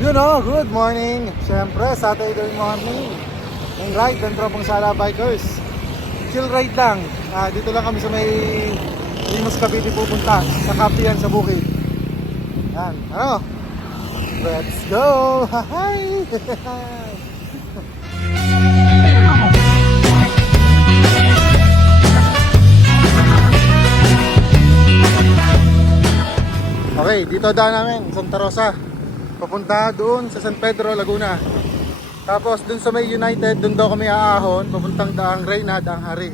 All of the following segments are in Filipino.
You know, good morning. Siyempre, Saturday morning. Yung ride ng tropang Sala Bikers. Chill ride lang. Ah, dito lang kami sa may Limos Cavite pupunta. Sa Kapihan sa bukid. Yan. Ano? Let's go! Hi! Okay, dito daan namin, Santa Rosa. Papunta doon sa San Pedro, Laguna. Tapos doon sa may United, doon daw kami aahon, papuntang Daang Reyna, Daang Hari.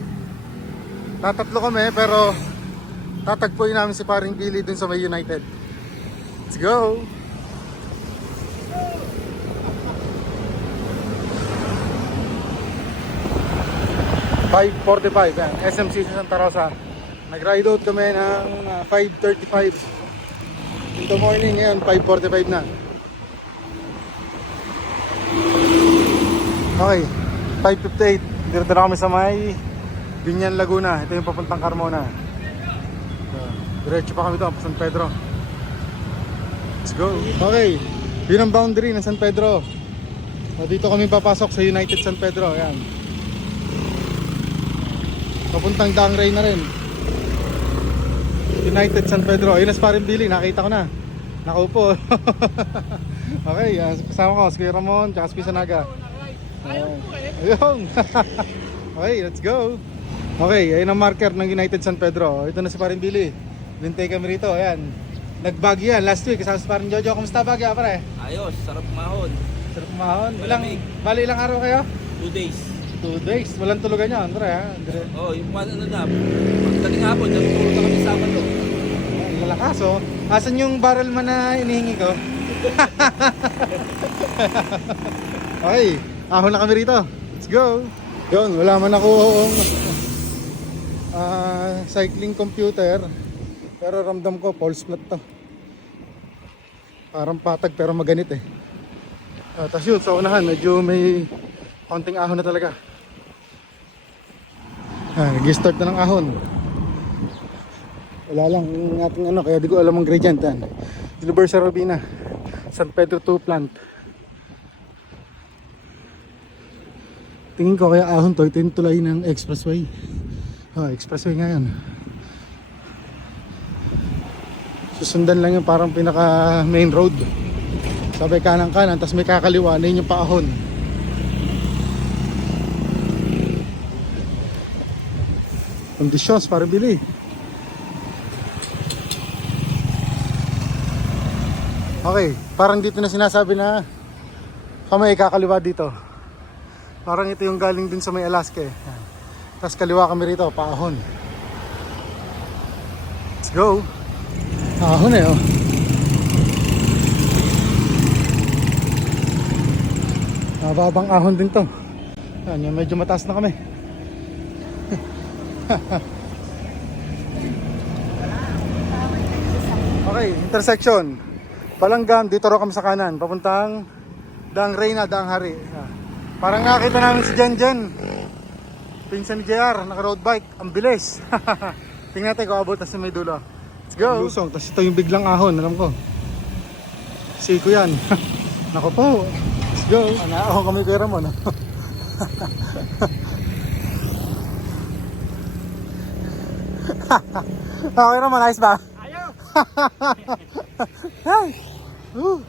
Tatatlo kami pero tatagpuin namin si paring Billy doon sa may United. Let's go! Five forty-five. SMC sa Santa Rosa. Nag-ride out kami ng uh, 5.35 In the morning ngayon, 5.45 na. Okay, 5.58. Dito na kami sa may Binyan, Laguna. Ito yung papuntang Carmona. So, diretso pa kami doon, San Pedro. Let's go. Okay, yun ang boundary ng San Pedro. So, dito kami papasok sa United San Pedro. Ayan. Papuntang Daang Ray na rin. United San Pedro. Ayun na si Parin Billy, nakita ko na. Nakaupo. okay, uh, kasama ko si Ramon, tsaka si Kuya Sanaga. Ayun. Ayun. okay, let's go. Okay, ayun ang marker ng United San Pedro. Ito na si Parin Billy. Bintay kami rito, ayan. Nagbagyo yan last week, kasama si Parin Jojo. Kumusta bagyo, pare? Ayos, sarap mahon. Sarap kumahon. Ilang, Malamig. bali ilang araw kayo? Two days. Two days. Walang tulugan nyo, Andre ha? Andre. Oh, yung mga ano na, pagdating hapon, natutulog na kami Sabado. Ang lalakas oh. Asan yung barrel man na inihingi ko? okay, ahon na kami rito. Let's go. Yun, wala man ako ah, cycling computer. Pero ramdam ko, pulse flat to. Parang patag pero maganit eh. Uh, Tapos yun, sa unahan, medyo may konting ahon na talaga. Ah, nag-start na ng ahon. Wala lang yung ating ano, kaya di ko alam ang gradient yan. Universal Robina, San Pedro 2 plant. Tingin ko kaya ahon to, ito yung tulay ng expressway. Ah, expressway nga yan. Susundan lang yung parang pinaka main road. Sabay kanan kanan, tapos may kakaliwa na yun yung paahon. Conditions para bili. Okay, parang dito na sinasabi na kami kakaliwa dito. Parang ito yung galing din sa may Alaska eh. Tapos kaliwa kami rito, paahon. Let's go. Ahon eh oh. Mababang ahon din to. Yan, medyo mataas na kami. okay, intersection. Balanggan, dito raw kami sa kanan. Papuntang Daang Reyna, Daang Hari. Parang nakita namin si Jen Jen. Pinsan ni JR, naka road bike. Ang bilis. Tingnan natin kung abot na sa may dulo. Let's go. Lusong, tapos ito yung biglang ahon, alam ko. Siko yan. Nako po. Let's go. Anaahon kami kay Ramon. okay Ramon, ayos ba? Ayaw! Hey! Uh.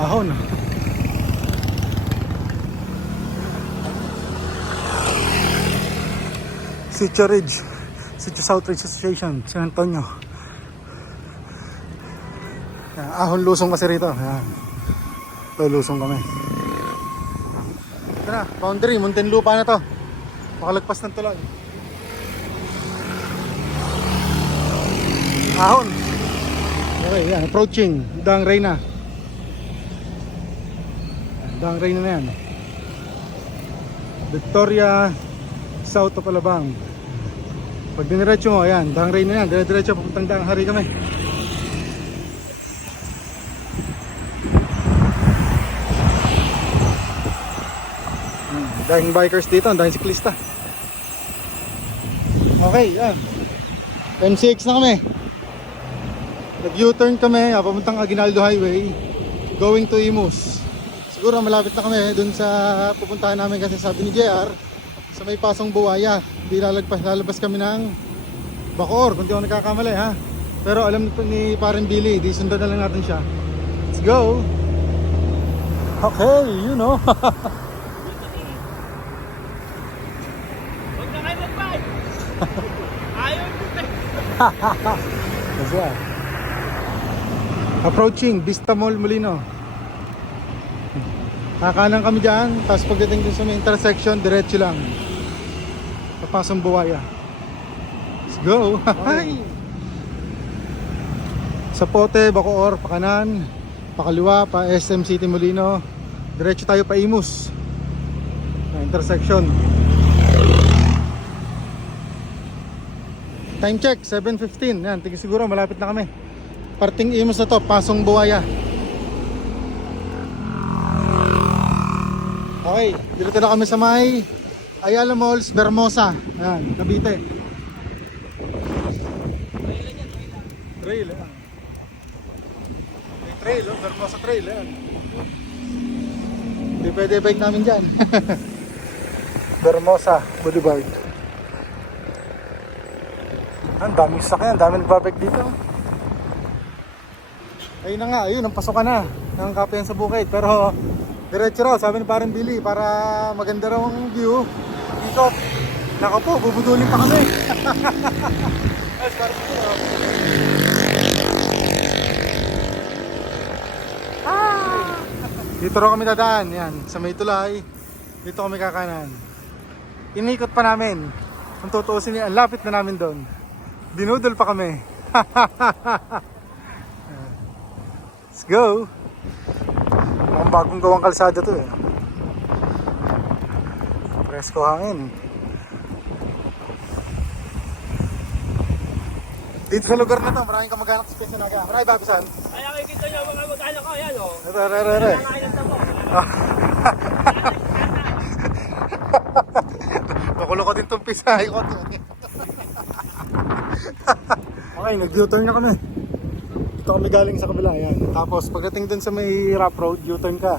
Ahon. Sitio Ridge. Sitio South Ridge Association. San Antonio. Yan, ahon lusong kasi rito. Yan. Ito, lusong kami. Ito na, boundary. Muntinlupa na to. Makalagpas ng tulay. Ahon. Okay, yan. Approaching. Daang Reyna. Daang Reyna na yan. Victoria, South of Alabang. Pag diniretso mo, ayan, Daang Reyna na yan. Dire-diretso, papuntang Hari kami. Hmm, Dahing bikers dito, dahing siklista. Okay, yan. M6 na kami. Nag-U-turn kami, ah, papuntang Aguinaldo Highway. going to Imus. Siguro malapit na kami dun sa pupuntahan namin kasi sabi ni JR sa may pasong buwaya. Di lalagpas, lalabas kami ng Bacoor kung di ako nagkakamali ha. Pero alam ni, Parin Billy, di sundan na lang natin siya. Let's go! Okay, you know. Huwag na kayo mag-bike! Ayaw That's why. Approaching Vista Mall Molino. Kakanan kami dyan, tapos pagdating dun sa may intersection, diretso lang. Papasong buwaya. Let's go! Hi! Sa Pote, Bacoor, pakanan, pakaliwa, pa SM City Molino. Diretso tayo pa Imus. Na intersection. Time check, 7.15. Yan, tingin siguro malapit na kami. Parting Imus na to, pasong buwaya. Okay, dito na kami sa may Ayala Malls, Bermosa. Ayan, Cavite. Trail, ayan. May trail, oh, Bermosa Trail, ayan. Hindi pwede bike namin dyan. Bermosa Boulevard. Ang daming sakyan, ang daming nagbabike dito. Ayun na nga, ayun, ang pasokan na ng kapihan sa bukid. Pero diretso raw, sabi ni parang Billy, para maganda raw ang view. Dito, naka po, bubudulin pa kami. Yes, parang Billy, oh. Dito raw kami dadaan, yan, sa may tulay. Dito kami kakanan. Inikot pa namin. Kung tutuusin niya, ang lapit na namin doon. Dinudol pa kami. Let's go. Ang bagong gawang kalsada to eh. Presko hangin. Dito sa lugar na to, maraming kamag-anak sa Quezon Marami babisan. Ay, nakikita niyo mga mag-anak ko, yan o. Ito, re, re, re. Nakulo ko din tong pisay ko. okay, nag-U-turn na kami. Dito kami galing sa kabila, yan. Tapos pagdating dun sa may rough road, U-turn ka.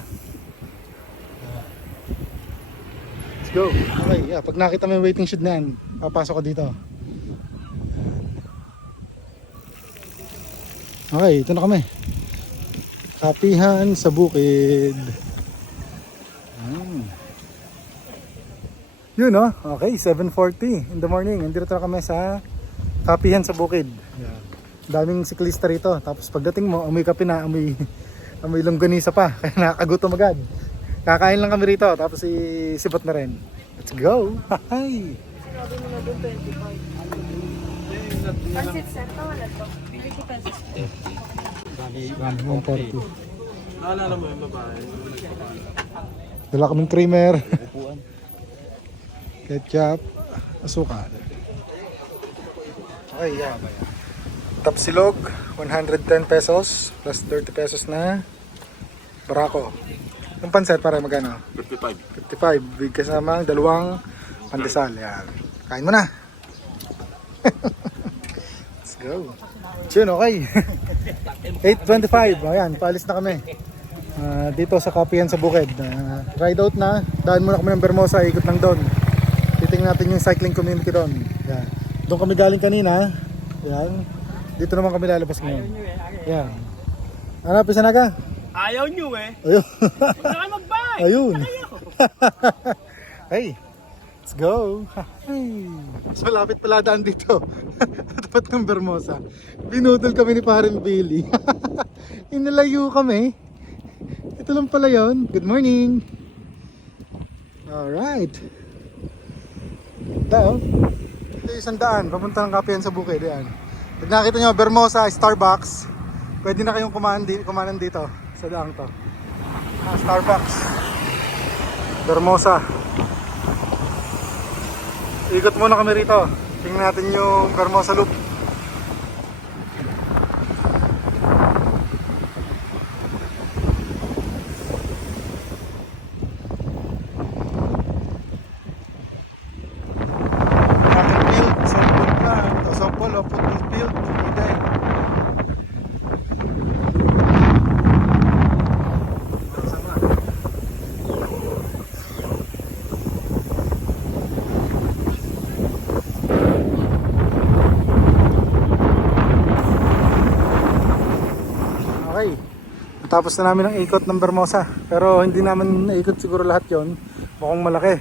Let's go. Okay, yeah, pag nakita mo yung waiting shed na yan, papasok ka dito. Okay, ito na kami. Kapihan sa bukid. Yan. Yun no? Okay, 7.40 in the morning. Nandito na kami sa kapihan sa bukid. Daming siklista rito. Tapos pagdating mo, amoy kape na, amoy, amoy longganisa pa. Kaya nakakagutom agad. Kakain lang kami rito. Tapos si sipot na rin. Let's go! Hi! Pansit sir, wala to. Bili ko pansit. 140. Naalala mo yung babae? Dala kaming creamer. Ketchup. Asukal. Okay, yan. Tapsilog, 110 pesos. Plus 30 pesos na barako. Yung panset para magano? 55. 55. Big kasamang dalawang pandesal. Yan. Kain mo na. Let's go. Yun, okay. 8.25. Ayan, paalis na kami. Ah, dito sa Kapihan sa Bukid. Ah, ride out na. Daan muna kami ng Bermosa. Ikot lang doon. Titingnan natin yung cycling community doon. Yan. Doon kami galing kanina. Yan. Dito naman kami lalabas ngayon. Yan. Ano, pisa na ka? Ayaw niyo eh. Ayun. Huwag na mag-bike! Ayun. hey, let's go. Hey. So lapit pala daan dito. Tapat ng Bermosa. Binudol kami ni Parin Billy. Inalayo kami. Ito lang pala yon. Good morning. Alright. Ito. Ito yung isang daan. Papunta ng kapihan sa bukid. Yan. Pag nakita nyo, Bermosa, Starbucks. Pwede na kayong kumanan, di, kumanan dito sa daang to. Ah, Starbucks. Bermosa. Ikot muna kami rito. Tingnan natin yung Bermosa Loop. Soccer field, softball pa. O softball o football field. Hindi. Tapos na namin ang ikot ng Bermosa. Pero hindi naman naikot siguro lahat yon Mukhang malaki.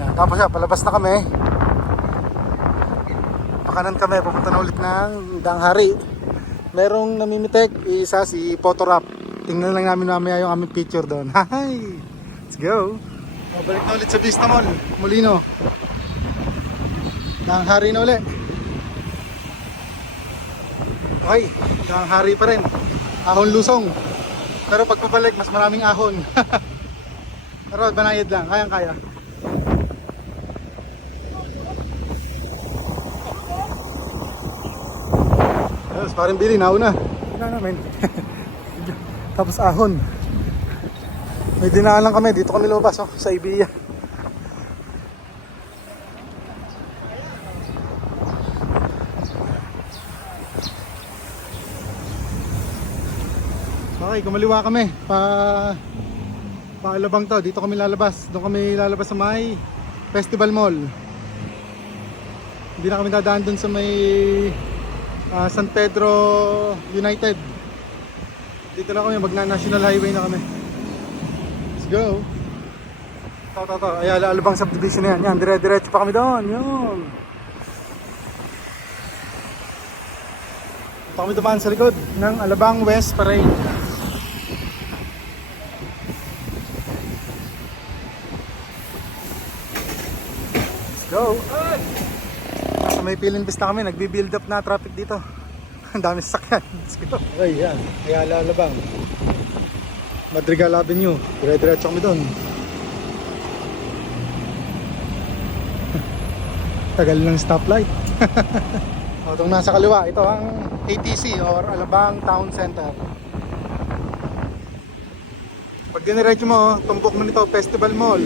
Yan. Tapos yan, palabas na kami. Pakanan kami, pupunta na ulit ng Danghari. Merong namimitek, isa si Photorap. Tingnan lang namin mamaya yung aming picture doon. Hi! Let's go! O, balik na ulit sa Vista Mall, Molino. Danghari na ulit. Okay, Danghari pa rin. Ahon lusong. Pero pag pabalik, mas maraming ahon. Pero banayad lang, kayang kaya. Yes, parang bili, nauna. Wala namin. Tapos ahon. May dinaan lang kami, dito kami lumabas oh, sa Ibiya. Okay, kumaliwa kami. Pa Paalabang to, dito kami lalabas. Doon kami lalabas sa may Festival Mall. Hindi na kami dadaan doon sa may ah, San Pedro United. Dito na kami, magna-national highway na kami. Let's go. Ito, ito, ito. Ayala, Alabang subdivision na yan. Yan, dire-diretso pa kami doon. Yun. Ito kami dumaan sa likod ng Alabang West Parade. Go. Nasa may piling bis na kami, nagbi-build up na traffic dito. Ang dami sasakyan. Let's go. Okay, yan. Ayala Alabang. Madrigal Avenue. Dire-diretso kami doon. Tagal ng stoplight. o, itong nasa kaliwa, ito ang ATC or Alabang Town Center. Pag diniretso mo, tumbok mo nito, Festival Mall.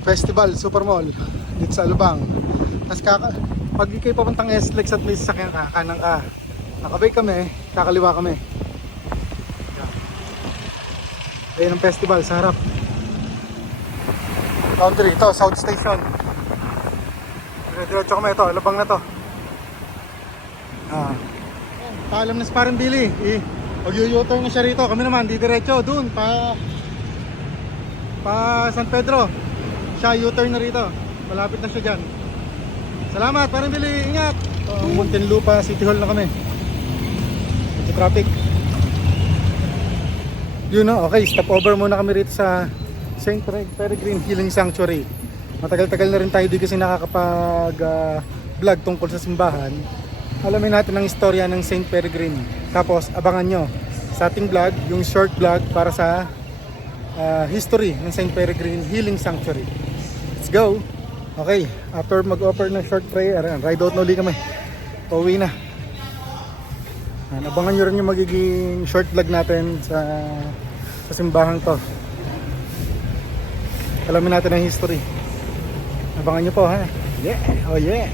Festival, Super Mall. Dito sa Alabang. Tapos kaka, pag ikay papuntang S-Lex at may sasakyan ka, kanang ka. Nakabay kami, kakaliwa kami. Ayan ang festival sa harap. Country, ito, South Station. Diretso kami ito, labang na to. Ah. Paalam na si Parang Billy. Eh, Mag-u-turn na siya rito. Kami naman, di diretso, dun, pa... Pa San Pedro. Siya, U-turn na rito. Malapit na siya dyan. Salamat, Parang Billy. Ingat! Oh, Muntinlupa, City Hall na kami. Medyo traffic. Yun no, okay, stop over muna kami rito sa St. Peregrine Healing Sanctuary. Matagal-tagal na rin tayo di kasi nakakapag ah, vlog tungkol sa simbahan. Alamin natin ang istorya ng St. Peregrine. Tapos abangan nyo sa ating vlog, yung short vlog para sa ah, history ng St. Peregrine Healing Sanctuary. Let's go! Okay, after mag-offer ng short prayer, ride out na uli kami. Pauwi na. Abangan nyo rin yung magiging short vlog natin sa, sa simbahan to. Alamin natin ang history. Abangan nyo po ha. Yeah! Oh yeah!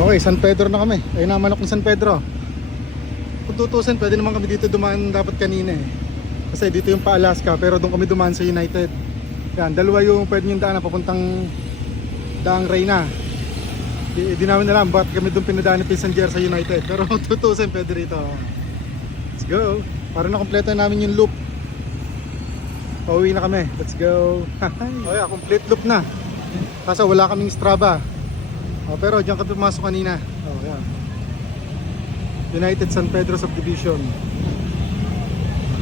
Okay, San Pedro na kami. Ayun naman ako ng San Pedro. Kung tutusin, pwede naman kami dito dumaan dapat kanina eh. Kasi dito yung pa-Alaska, pero doon kami dumaan sa United. Yan, dalawa yung pwede yung daan na papuntang Daang Reyna. Di, di namin alam ba't kami doon pinadaan ni Passenger sa United. Pero kung tutusin, pwede rito. Let's go. Para na kompleto namin yung loop. Pauwi na kami. Let's go. oh yeah, complete loop na. Kaso wala kaming Strava. Oh, pero diyan kami pumasok kanina. Oh, yeah. United San Pedro Subdivision.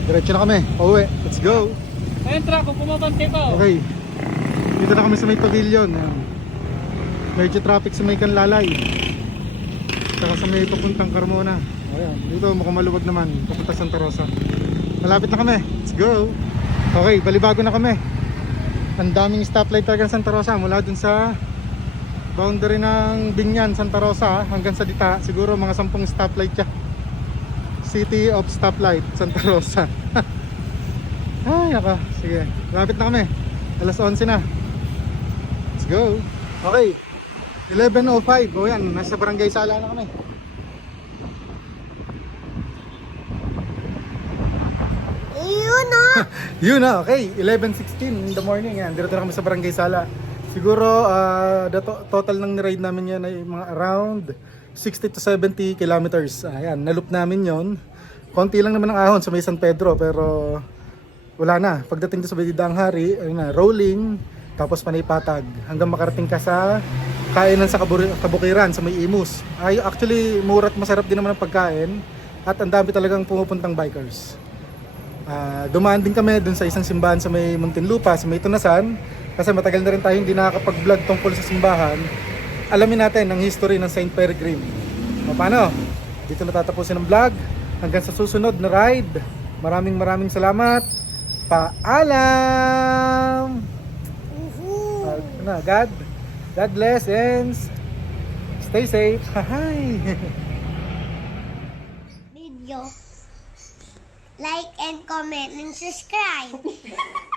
Diretso na kami. Pauwi. Let's go. Entra, kung pumabante ko. Okay. Dito na kami sa may pavilion. Ayan. Medyo traffic sa may Kanlalay. Saka sa may papuntang Carmona. Ayan. Dito mukhang maluwag naman. Papunta Santa Rosa. Malapit na kami. Let's go. Okay, balibago na kami. Ang daming stoplight talaga ng Santa Rosa. Mula dun sa boundary ng Binyan, Santa Rosa hanggang sa Dita. Siguro mga sampung stoplight siya. City of Stoplight, Santa Rosa. Ay, naka. Sige. Lapit na kami. Alas 11 na. Let's go. Okay. 11.05. O yan, nasa barangay Sala na kami. Yun na! Yun na, okay. 11.16 in the morning. Yan, dito na kami sa barangay Sala. Siguro, ah, the to- total ng niride namin yan ay mga around 60 to 70 kilometers. Ayan, naloop namin yon. Konti lang naman ang ahon sa may San Pedro pero wala na. Pagdating sa Bedidang Hari, ayun na, rolling, tapos panay patag. Hanggang makarating ka sa kainan sa kabukiran sa may Imus. Ay, actually, mura at masarap din naman ang pagkain. At ang dami talagang pumupuntang bikers. Ah, dumaan din kami dun sa isang simbahan sa may Muntinlupa, sa may Tunasan. Kasi matagal na rin tayo hindi nakakapag-vlog tungkol sa simbahan. Alamin natin ang history ng St. Peregrine. O paano? Dito natatapusin ang vlog. Hanggang sa susunod na ride. Maraming maraming salamat. Paalam! Uh, na, God, God bless and stay safe. Hi! video. Like and comment and subscribe.